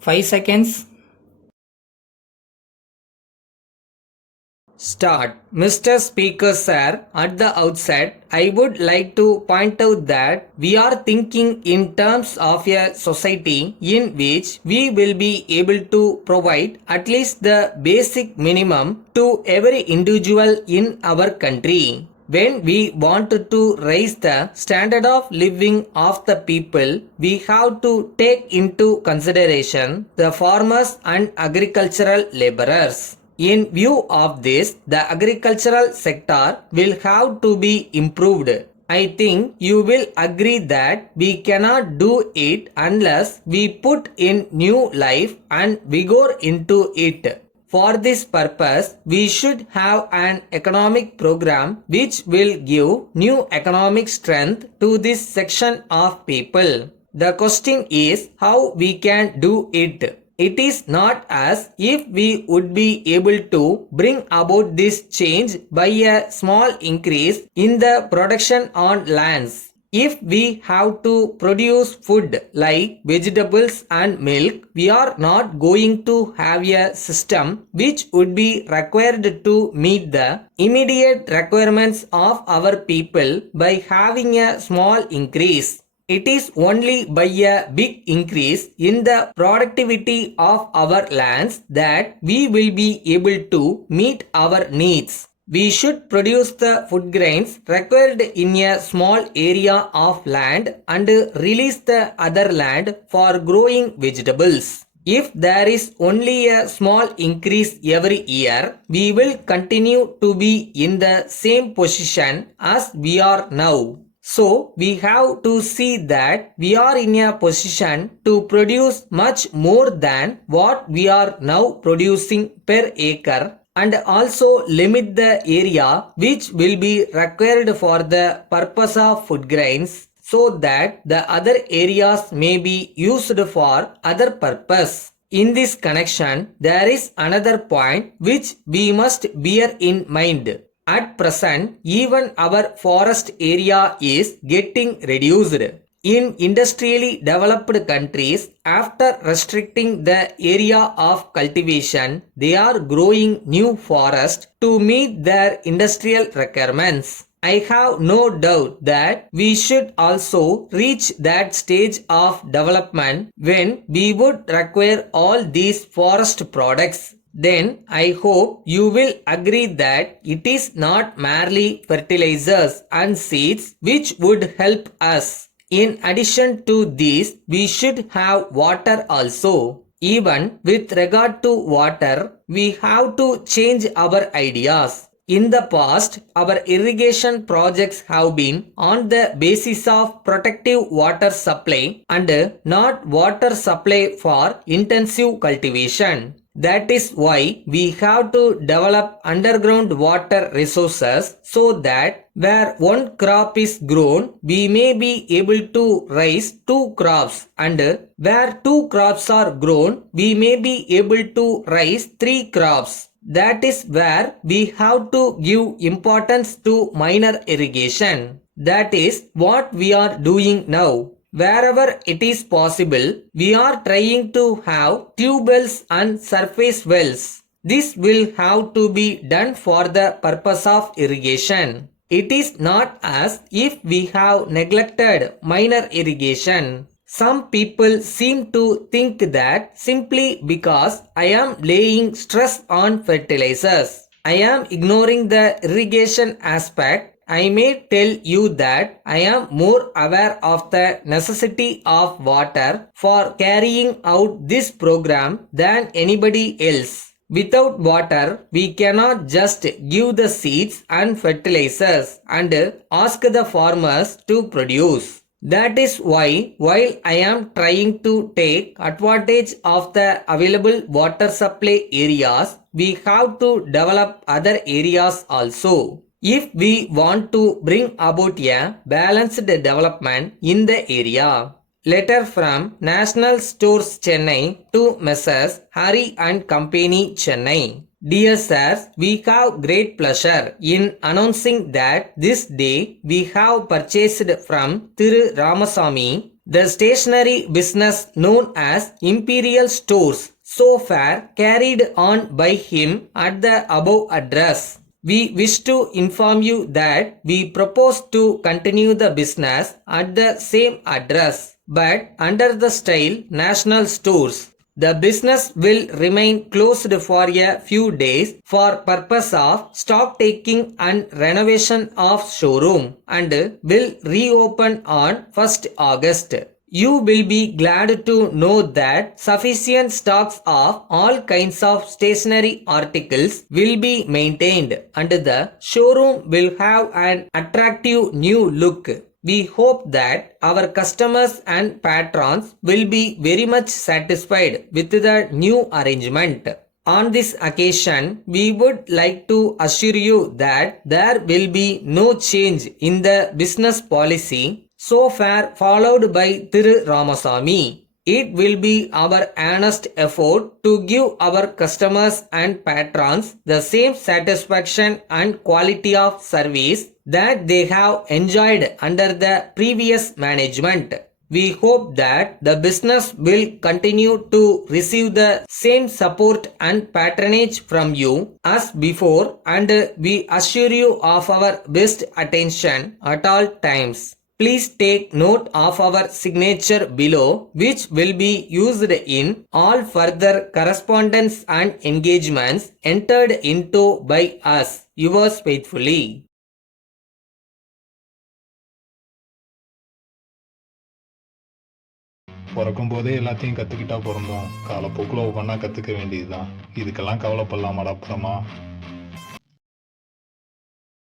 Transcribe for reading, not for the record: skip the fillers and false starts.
5 seconds. Start. Mr. Speaker Sir, at the outset, I would like to point out that we are thinking in terms of a society in which we will be able to provide at least the basic minimum to every individual in our country. When we want to raise the standard of living of the people, we have to take into consideration the farmers and agricultural laborers. In view of this, the agricultural sector will have to be improved. I think you will agree that we cannot do it unless we put in new life and vigor into it. For this purpose, we should have an economic program which will give new economic strength to this section of people. The question is how we can do it. It is not as if we would be able to bring about this change by a small increase in the production on lands. If we have to produce food like vegetables and milk, we are not going to have a system which would be required to meet the immediate requirements of our people by having a small increase. It is only by a big increase in the productivity of our lands that we will be able to meet our needs. We should produce the food grains required in a small area of land and release the other land for growing vegetables. If there is only a small increase every year, we will continue to be in the same position as we are now. So, we have to see that we are in a position to produce much more than what we are now producing per acre and also limit the area which will be required for the purpose of food grains so that the other areas may be used for other purpose. In this connection, there is another point which we must bear in mind. At present, even our forest area is getting reduced. In industrially developed countries, after restricting the area of cultivation, they are growing new forests to meet their industrial requirements. I have no doubt that we should also reach that stage of development when we would require all these forest products. Then I hope you will agree that it is not merely fertilizers and seeds which would help us. In addition to these, we should have water also. Even with regard to water, we have to change our ideas. In the past, our irrigation projects have been on the basis of protective water supply and not water supply for intensive cultivation. That is why we have to develop underground water resources so that where one crop is grown, we may be able to raise two crops, and where two crops are grown, we may be able to raise three crops. That is where we have to give importance to minor irrigation. That is what we are doing now. Wherever it is possible, we are trying to have tube wells and surface wells. This will have to be done for the purpose of irrigation. It is not as if we have neglected minor irrigation. Some people seem to think that simply because I am laying stress on fertilizers, I am ignoring the irrigation aspect. I may tell you that I am more aware of the necessity of water for carrying out this program than anybody else. Without water, we cannot just give the seeds and fertilizers and ask the farmers to produce. That is why, while I am trying to take advantage of the available water supply areas, we have to develop other areas also. If we want to bring about a balanced development in the area. Letter from National Stores Chennai to Messrs. Hari and Company Chennai. Dear sirs, we have great pleasure in announcing that this day we have purchased from Thiru Ramasamy The stationery business known as Imperial Stores so far carried on by him at the above address. We wish to inform you that we propose to continue the business at the same address, but under the style National Stores. The business will remain closed for a few days for purpose of stock taking and renovation of showroom and will reopen on 1st August. You will be glad to know that sufficient stocks of all kinds of stationery articles will be maintained and the showroom will have an attractive new look. We hope that our customers and patrons will be very much satisfied with the new arrangement. On this occasion, we would like to assure you that there will be no change in the business policy so far followed by Thiru Ramasamy. It will be our earnest effort to give our customers and patrons the same satisfaction and quality of service that they have enjoyed under the previous management. We hope that the business will continue to receive the same support and patronage from you as before, and we assure you of our best attention at all times. Please take note of our signature below, which will be used in all further correspondence and engagements entered into by us. Yours faithfully. பிறக்கும் போதே எல்லாத்தையும் கற்றுக்கிட்டா பிறந்தோம், காலப்போக்கில் ஒவ்வொன்றா கற்றுக்க வேண்டியதுதான். இதுக்கெல்லாம் கவலைப்படலாமாடா அப்புறமா?